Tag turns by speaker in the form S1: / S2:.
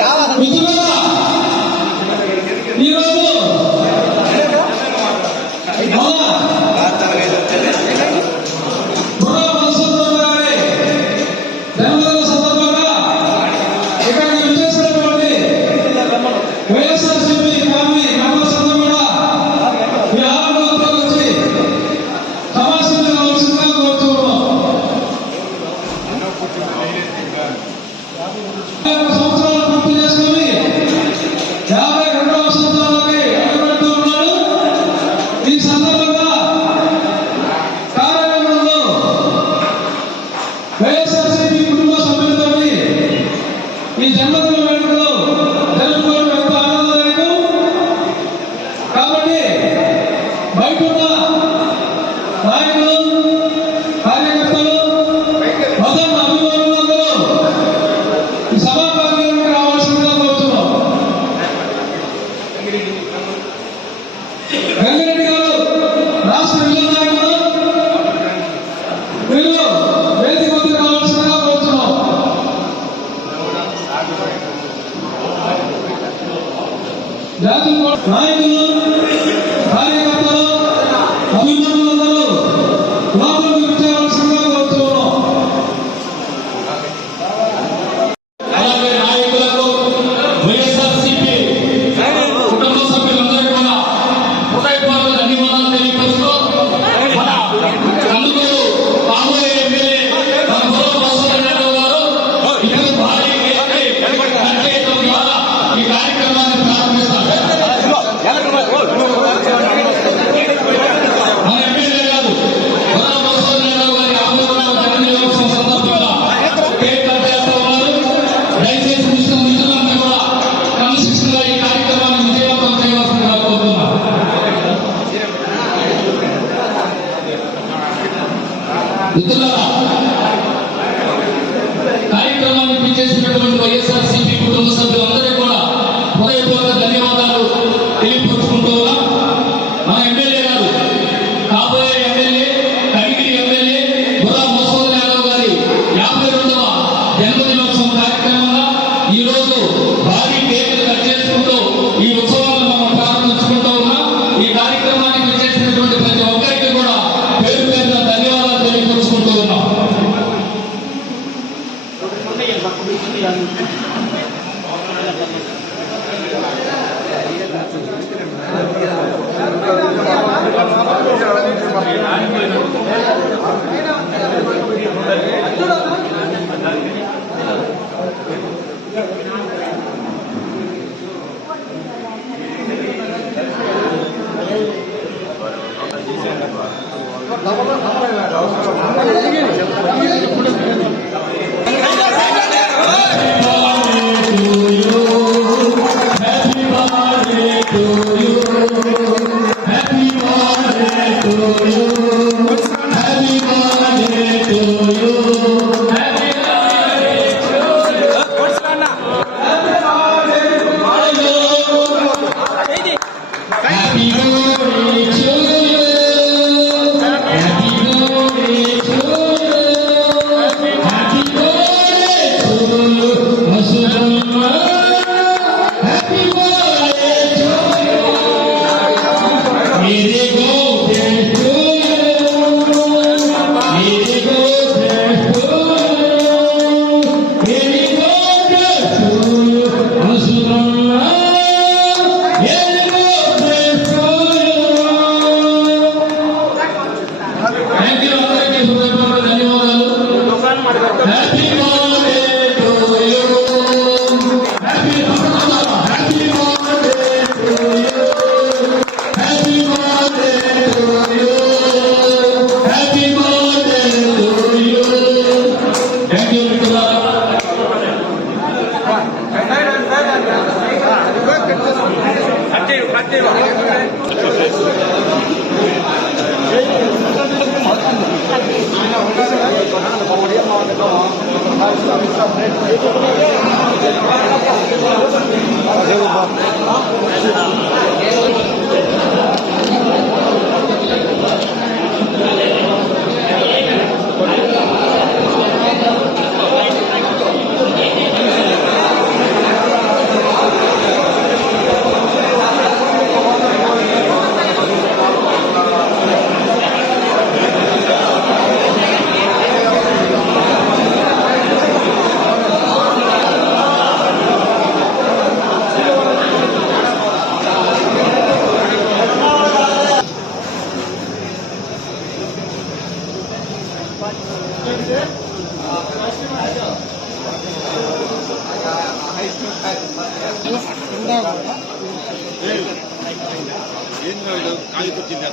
S1: ಯಾವ Michael మిత్రులారా కార్యక్రమాన్ని పిలిచేసినటువంటి వైఎస్ఆర్
S2: Obrigado. Amen.
S3: ಏನು ಕಾಯಿ ಕೊಟ್ಟಿಲ್ಲ